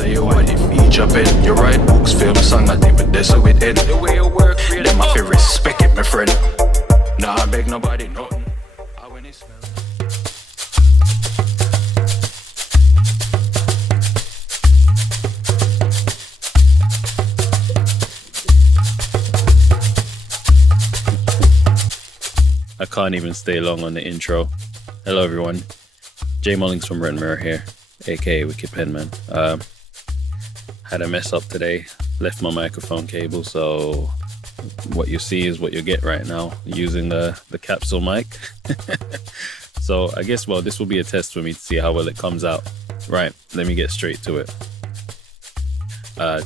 say you want it, each a pen. You write books, film song, not even this so it end. The way you work, really. Them I feel respect it, my friend. Nah, I beg nobody nothing. When it smells. I can't even stay long on the intro. Hello everyone, Jay Mullings from Red Mirror here, AKA Wicked Penman. Had a mess up today, left my microphone cable, so what you see is what you get right now, using the capsule mic. So I guess, well, this will be a test for me to see how well it comes out. Right, let me get straight to it.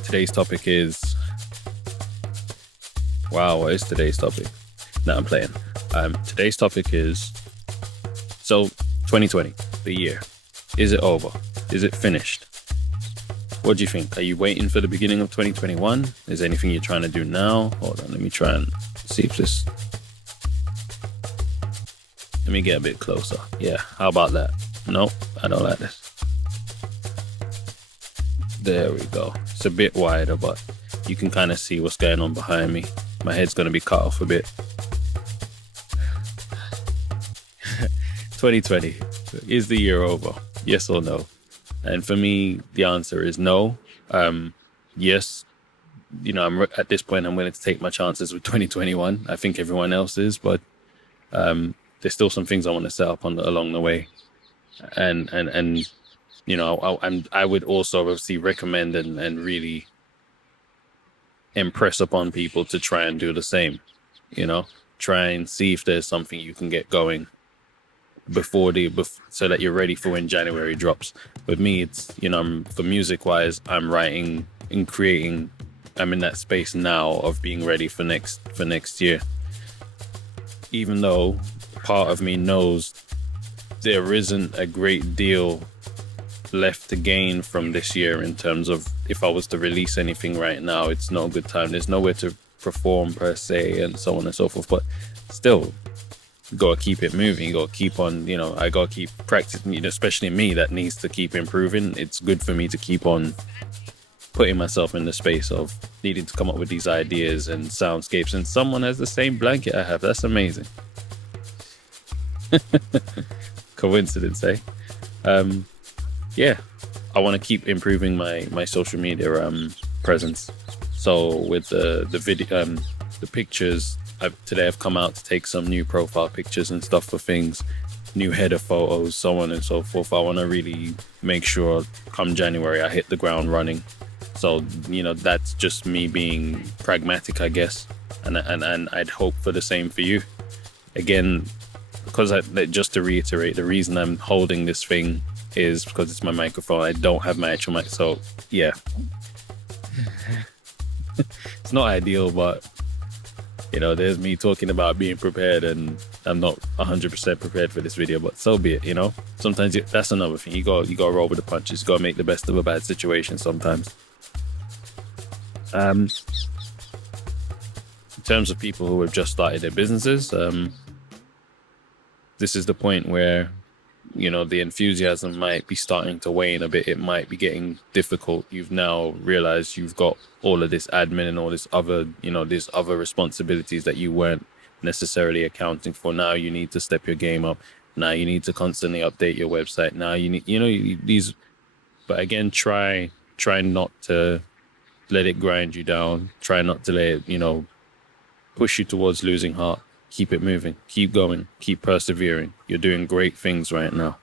Today's topic is... Wow, what is today's topic? No, I'm playing. Today's topic is, so 2020, the year. Is it over? Is it finished? What do you think? Are you waiting for the beginning of 2021? Is there anything you're trying to do now? Hold on, let me try and see if this... Let me get a bit closer. Yeah, how about that? Nope, I don't like this. There we go. It's a bit wider, but you can kind of see what's going on behind me. My head's going to be cut off a bit. 2020, is the year over? Yes or no? And for me, the answer is no. Yes, you know, at this point, I'm willing to take my chances with 2021. I think everyone else is, but there's still some things I want to set up along the way. And you know, I would also obviously recommend and really impress upon people to try and do the same. You know, try and see if there's something you can get going so that you're ready for when January drops. With me, it's, you know, for music wise, I'm writing and creating. I'm in that space now of being ready for next year. Even though part of me knows there isn't a great deal left to gain from this year in terms of if I was to release anything right now, it's not a good time. There's nowhere to perform per se and so on and so forth, but still, you gotta keep it moving. You gotta keep on, you know, I gotta keep practicing, you know, especially me that needs to keep improving. It's good for me to keep on putting myself in the space of needing to come up with these ideas and soundscapes, and someone has the same blanket I have. That's amazing. Coincidence, eh? Yeah, I want to keep improving my social media presence. So with the video, the pictures, today I've come out to take some new profile pictures and stuff for things, new header photos, so on and so forth. I want to really make sure come January I hit the ground running. So, you know, that's just me being pragmatic, I guess. And I'd hope for the same for you. Again, because just to reiterate, the reason I'm holding this thing is because it's my microphone. I don't have my actual mic. So, yeah. It's not ideal, but... You know, there's me talking about being prepared and I'm not 100% prepared for this video, but so be it, you know? Sometimes that's another thing. You got to roll with the punches. You got to make the best of a bad situation sometimes. In terms of people who have just started their businesses, this is the point where, you know, the enthusiasm might be starting to wane a bit. It might be getting difficult. You've now realized you've got all of this admin and all this other, you know, these other responsibilities that you weren't necessarily accounting for. Now you need to step your game up. Now you need to constantly update your website. Now you need, you know, these, but again, try not to let it grind you down. Try not to let it, you know, push you towards losing heart. Keep it moving, keep going, keep persevering. You're doing great things right now.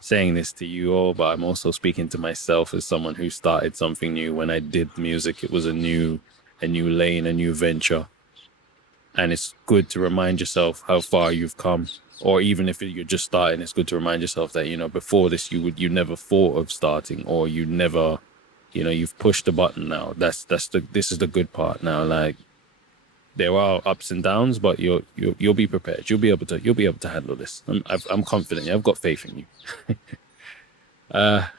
Saying this to you all, but I'm also speaking to myself as someone who started something new. When I did music, it was a new lane, a new venture. And it's good to remind yourself how far you've come. Or even if you're just starting, it's good to remind yourself that, you know, before this, you never thought of starting, or you never, you know, you've pushed the button now. This is the good part now. Like, there are ups and downs, but you'll be prepared. You'll be able to handle this. I'm confident. I've got faith in you. But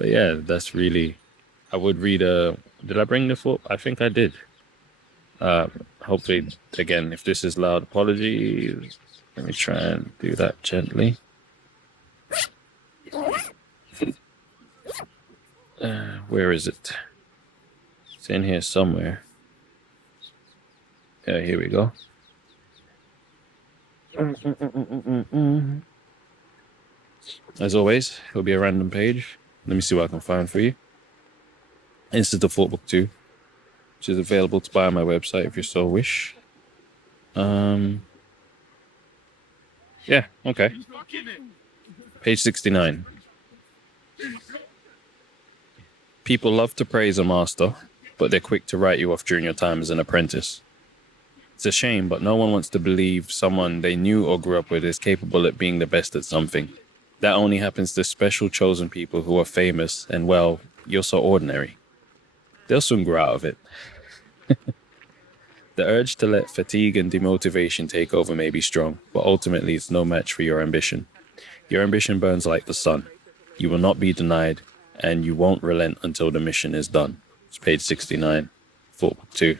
yeah, that's really. I would read Did I bring the book? I think I did. Hopefully, again, if this is loud, apologies. Let me try and do that gently. Where is it? It's in here somewhere. Yeah, here we go. As always, it'll be a random page. Let me see what I can find for you. This is the Thought Book 2, which is available to buy on my website if you so wish. Yeah, okay. Page 69. People love to praise a master, but they're quick to write you off during your time as an apprentice. It's a shame, but no one wants to believe someone they knew or grew up with is capable at being the best at something. That only happens to special chosen people who are famous and, well, you're so ordinary. They'll soon grow out of it. The urge to let fatigue and demotivation take over may be strong, but ultimately it's no match for your ambition. Your ambition burns like the sun. You will not be denied, and you won't relent until the mission is done. It's page 69, Thought Book 2.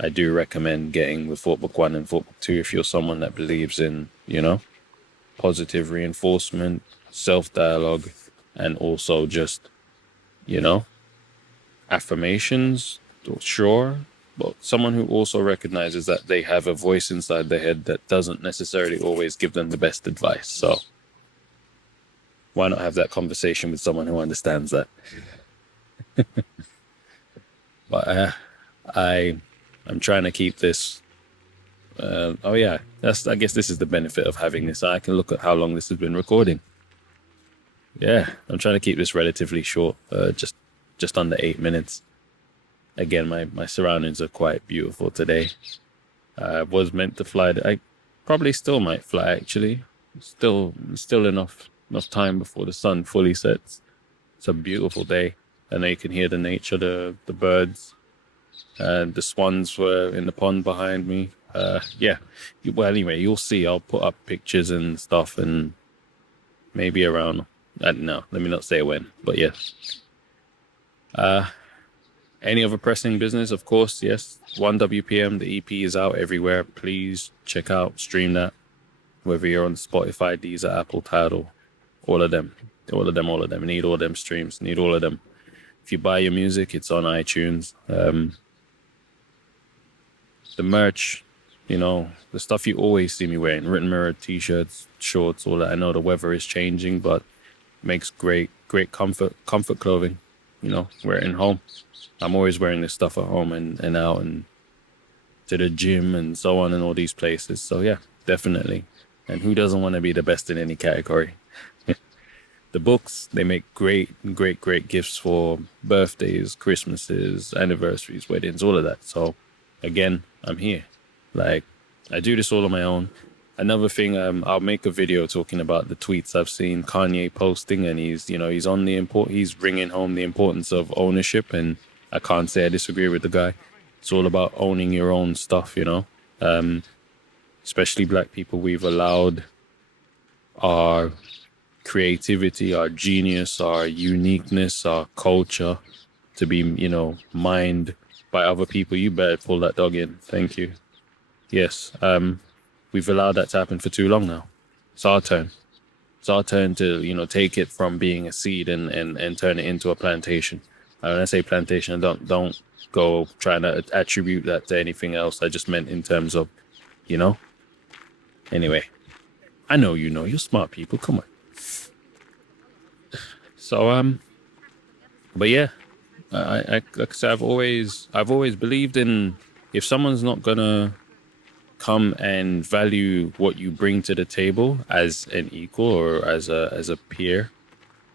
I do recommend getting the Thought Book 1 and Thought Book 2 if you're someone that believes in, positive reinforcement, self-dialogue, and also just, affirmations, sure, but someone who also recognizes that they have a voice inside their head that doesn't necessarily always give them the best advice. So why not have that conversation with someone who understands that? But I'm trying to keep this. I guess this is the benefit of having this. I can look at how long this has been recording. Yeah, I'm trying to keep this relatively short, just under 8 minutes. Again, my surroundings are quite beautiful today. I was meant to fly. I probably still might fly, actually. Still enough time before the sun fully sets. It's a beautiful day. And you can hear the nature, the birds. The swans were in the pond behind me. Yeah. Well, anyway, you'll see. I'll put up pictures and stuff, and maybe around, I don't know. Let me not say when, but yes. Any other pressing business? Of course, yes. 1WPM, the EP is out everywhere. Please check out, stream that. Whether you're on Spotify, Deezer, Apple, Tidal, all of them. Need all them streams. Need all of them. If you buy your music, it's on iTunes. The merch, the stuff you always see me wearing, Written Mirror, t-shirts, shorts, all that. I know the weather is changing, but makes great comfort clothing. Wear it in home. I'm always wearing this stuff at home and out and to the gym and so on and all these places. So yeah, definitely. And who doesn't want to be the best in any category? The books, they make great gifts for birthdays, Christmases, anniversaries, weddings, all of that. So again, I'm here. Like, I do this all on my own. Another thing, I'll make a video talking about the tweets I've seen Kanye posting, and he's bringing home the importance of ownership, and I can't say I disagree with the guy. It's all about owning your own stuff, especially black people. We've allowed our creativity, our genius, our uniqueness, our culture to be, mined by other people. You better pull that dog in. Thank you. Yes. We've allowed that to happen for too long now. It's our turn. It's our turn to, take it from being a seed and turn it into a plantation. And when I say plantation, don't go trying to attribute that to anything else. I just meant in terms of, Anyway, I know you're smart people. Come on. So, but yeah, like I said, I've always believed in, if someone's not gonna come and value what you bring to the table as an equal or as a peer,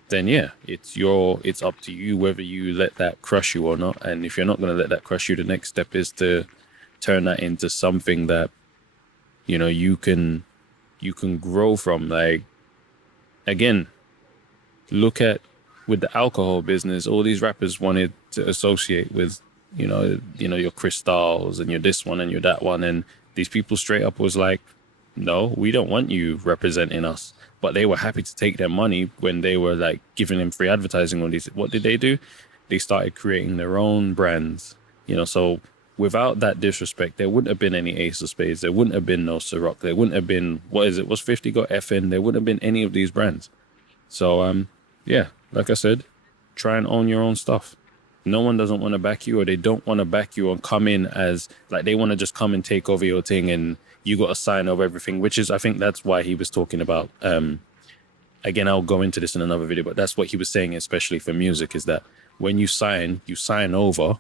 then yeah, it's up to you whether you let that crush you or not. And if you're not gonna let that crush you, the next step is to turn that into something that you can grow from. Like, again, look at with the alcohol business, all these rappers wanted to associate with, your Crystals and your this one and your that one. And these people straight up was like, no, we don't want you representing us. But they were happy to take their money when they were like giving them free advertising on these. What did they do? They started creating their own brands, so without that disrespect, there wouldn't have been any Ace of Spades. There wouldn't have been no Ciroc. There wouldn't have been, what's 50 got FN? There wouldn't have been any of these brands. So, yeah, like I said, try and own your own stuff. No one doesn't want to back you, or they don't want to back you and come in as like, they want to just come and take over your thing and you got to sign over everything, which is, I think that's why he was talking about, again, I'll go into this in another video, but that's what he was saying, especially for music, is that when you sign over.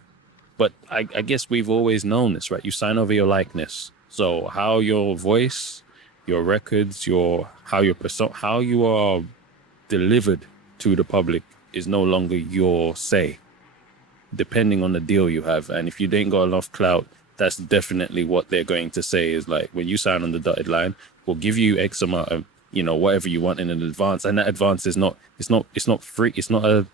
But I guess we've always known this, right? You sign over your likeness. So how your voice, your records, how you are delivered to the public is no longer your say, depending on the deal you have. And if you ain't got enough clout, that's definitely what they're going to say, is like, when you sign on the dotted line, we'll give you X amount of, whatever you want in an advance. And that advance is not free. It's not a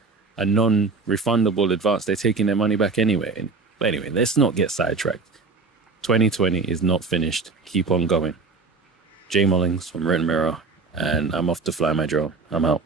non-refundable advance. They're taking their money back anyway. But anyway, let's not get sidetracked. 2020 is not finished. Keep on going. Jay Mullings from Written Mirror, and I'm off to fly my drone. I'm out.